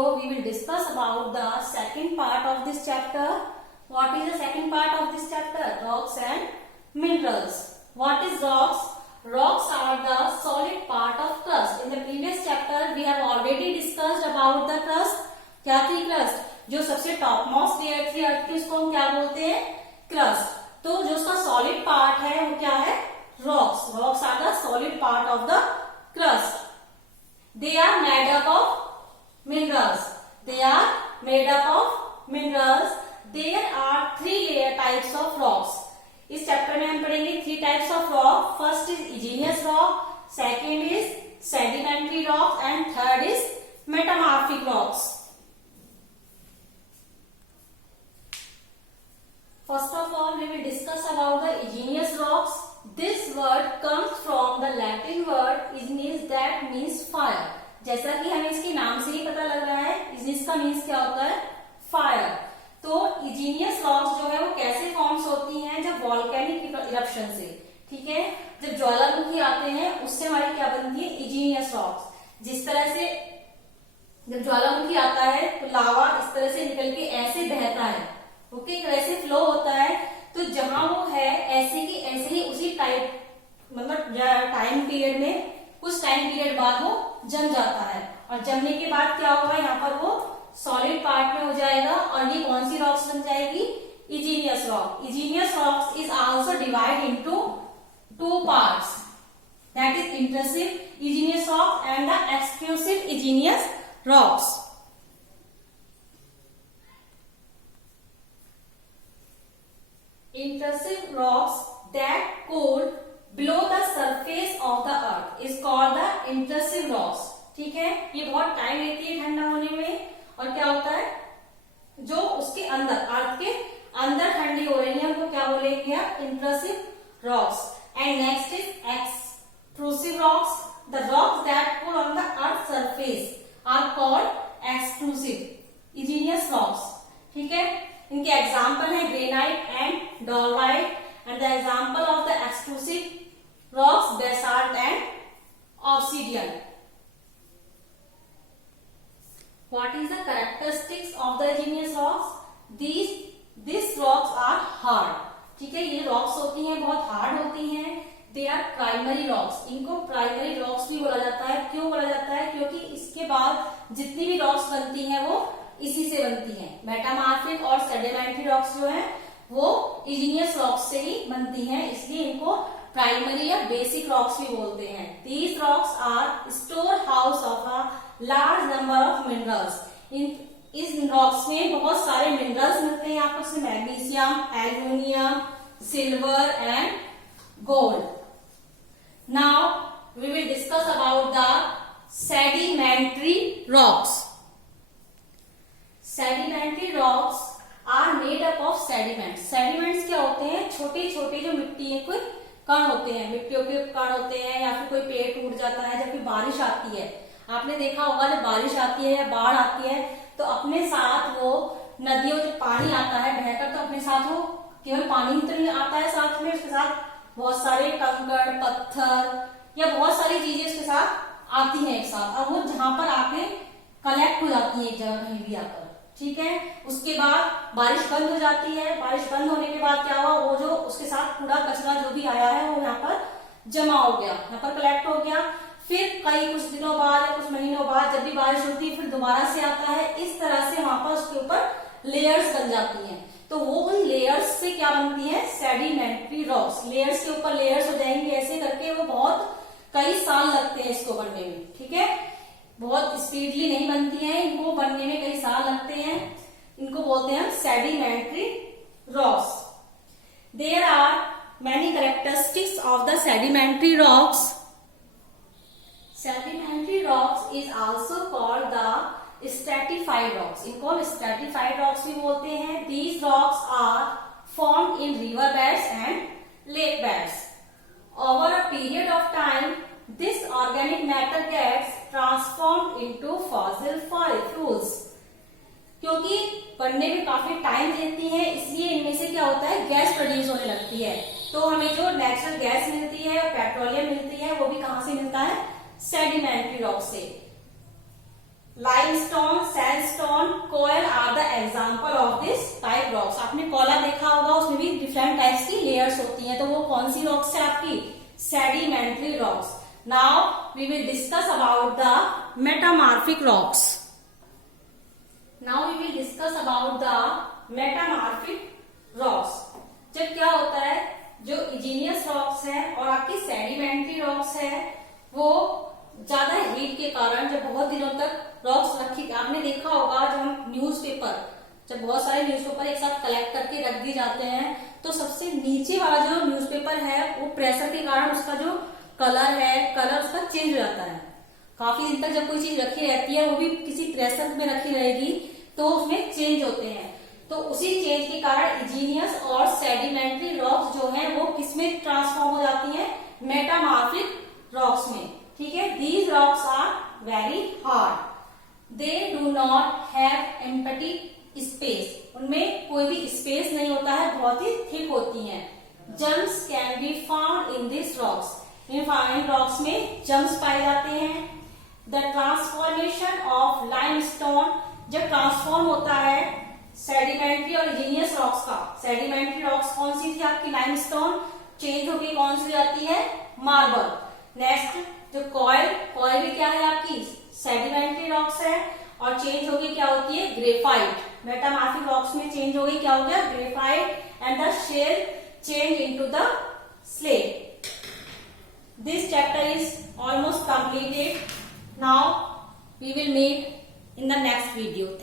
video, we will discuss about the second part of this chapter. What is the second part of this chapter? Rocks and minerals. What is rocks? Rocks are the solid part of crust. In the previous chapter, we have already discussed about the crust. क्या थी crust? जो सबसे top most layer थी अर्थ की, उसको हम क्या बोलते हैं? crust. तो जो उसका सॉलिड पार्ट है वो क्या है? rocks. Rocks are the solid part of the crust. They are made up of minerals. They are made up of minerals. There are three layer types of rocks. इस chapter में हम पढ़ेंगे three types of rock. First is igneous rock, second is sedimentary rock and third is metamorphic rocks. First of all, we will discuss about the igneous rocks. This word comes from the Latin word ignis, that means fire. जैसा कि हमें इसके नाम से ही पता लग रहा है, ignis का मीन्स क्या होता है? फायर. तो igneous rocks जो है वो कैसे फॉर्म्स होती हैं? जब वॉल्केनिक इरप्शन से, ठीक है, जब ज्वालामुखी आते हैं उससे हमारी क्या बनती है? igneous rocks. जिस तरह से जब ज्वालामुखी आता है तो लावा इस तरह से निकल के ऐसे बहता है, ओके, ऐसे फ्लो होता है. तो जहां वो है ऐसे की ऐसे ही उसी टाइप मतलब टाइम पीरियड में कुछ टाइम पीरियड बाद वो जम जाता है, और जमने के बाद क्या होगा? यहाँ पर वो सॉलिड पार्ट में हो जाएगा और ये कौन सी रॉक्स बन जाएगी? Igneous rock. Igneous rocks is also divide into two parts, that is intrusive igneous rock and the exclusive igneous rocks. Intrusive rocks that cool below the surface of the earth is called the intrusive rocks. ठीक है, ये बहुत time लेती है ठंडा होने में, और क्या होता है जो उसके अंदर अर्थ के अंदर ठंडी हो रही है उनको क्या बोलेंगे? intrusive rocks. And next is extrusive rocks. The rocks that cool on the earth surface are called extrusive igneous rocks. ठीक है, इनके एग्जाम्पल है granite and dolerite, and the example of the exclusive rocks basalt and obsidian. What is the characteristics of the igneous rocks? This rocks are hard. ठीक है, ये rocks होती हैं बहुत हार्ड होती हैं. They are primary rocks. इनको primary rocks भी बोला जाता है. क्यों बोला जाता है? क्योंकि इसके बाद जितनी भी रॉक्स बनती हैं वो इसी से बनती हैं. मेटामॉर्फिक और सेडिमेंट्री रॉक्स जो है वो इजीनियस रॉक्स से ही बनती हैं, इसलिए इनको प्राइमरी या बेसिक रॉक्स भी बोलते हैं. These rocks are storehouse of a large number of minerals. इस रॉक्स में बहुत सारे मिनरल्स मिलते हैं आपको, इसमें magnesium, aluminium, silver and gold. Now we will discuss about the sedimentary rocks. Sedimentary rocks are made up of sediments. Sediments क्या होते हैं? छोटे छोटे जो मिट्टी के कण होते हैं, मिट्टियों के कण होते हैं, या फिर कोई पेड़ टूट जाता है. जब भी बारिश आती है, आपने देखा होगा जब बारिश आती है या बाढ़ आती है तो अपने साथ वो नदियों जो पानी आता है बहकर, तो अपने साथ वो केवल पानी तो नहीं आता है, साथ में उसके साथ बहुत सारे कंकड़, पत्थर या बहुत सारी चीजें उसके साथ आती हैं एक साथ, और वो जहां पर आके कलेक्ट हो जाती है एक जगह कहीं भी आकर. ठीक है, उसके बाद बारिश बंद हो जाती है. बारिश बंद होने के बाद क्या हुआ? वो जो उसके साथ कूड़ा कचरा जो भी आया है वो यहाँ पर जमा हो गया, यहाँ पर कलेक्ट हो गया. फिर कई कुछ दिनों बाद या कुछ महीनों बाद जब भी बारिश होती है फिर दोबारा से आता है. इस तरह से वहां पर उसके ऊपर लेयर्स बन जाती हैं. तो वो उन लेयर्स से क्या बनती है? Sedimentary rocks. लेयर्स के ऊपर लेयर्स हो जाएंगे ऐसे करके, वो बहुत कई साल लगते हैं इसको बनने में. ठीक है, बहुत स्पीडली नहीं बनती हैं, इनको बनने में कई साल लगते हैं. इनको बोलते हैं sedimentary rocks. There are many characteristics of the sedimentary rocks. Sedimentary rocks is also called the stratified rocks. इनको हम स्ट्रैटिफाइड रॉक्स भी बोलते हैं. These rocks are formed in river beds and lake beds. Over a period of time this organic matter gets transformed into fossil fuels. क्योंकि बनने में काफी time लेती है, इसलिए इनमें से क्या होता है? गैस प्रोड्यूस होने लगती है. तो हमें जो नेचुरल गैस मिलती है, पेट्रोलियम मिलती है, वो भी कहां से मिलता है? सेडिमेंट्री रॉक से. Limestone, sandstone, coal are the example of this type rocks. आपने कोला देखा होगा, उसमें भी डिफरेंट टाइप्स की लेयर्स होती हैं, तो वो कौन सी रॉक्स है आपकी? Sedimentary rocks. Now we will discuss about the metamorphic rocks. Now we will discuss about the metamorphic rocks. जब क्या होता है, जो इजीनियस रॉक्स है और आपकी सेडिमेंट्री रॉक्स है, वो ज्यादा हीट के कारण जब बहुत दिनों तक रॉक्स रखी, आपने देखा होगा जब हम न्यूज़पेपर, जब बहुत सारे न्यूज़पेपर एक साथ कलेक्ट करके रख दिए जाते हैं, तो सबसे नीचे वाला जो न्यूज़पेपर है वो प्रेशर के कारण उसका जो कलर है, कलर उसका चेंज हो जाता है। काफी दिन तक जब कोई चीज रखी रहती है, वो भी किसी प्रेशर में रखी रहेगी, तो उसमें चेंज होते हैं। तो उसी चेंज के कारण इजीनियस और सेडिमेंट्री रॉक्स जो है वो किसमें ट्रांसफॉर्म हो जाती है? मेटामॉर्फिक रॉक्स में। ठीक है, these rocks are very hard, they do not have empty space, उनमें कोई भी स्पेस नहीं होता है, बहुत ही थिक होती हैं। Germs can be found in this rocks, in rocks में जम्स पाए जाते हैं। द ट्रांसफॉर्मेशन ऑफ लाइमस्टोन, जब ट्रांसफॉर्म होता है सेडिमेंट्री और इजीनियस रॉक्स का, सेडिमेंट्री रॉक्स कौन सी थी आपकी? लाइमस्टोन, चेंज होकर कौन सी जाती है? मार्बल। नेक्स्ट जो कॉयल, कॉयल भी क्या है आपकी? सेडिमेंट्री रॉक्स है, और चेंज होगी क्या होती है? ग्रेफाइट। मेटामॉर्फिक रॉक्स में चेंज होगी क्या हो गया? Graphite, and the shall change into the slate. This chapter is almost completed. Now we will meet in the next video.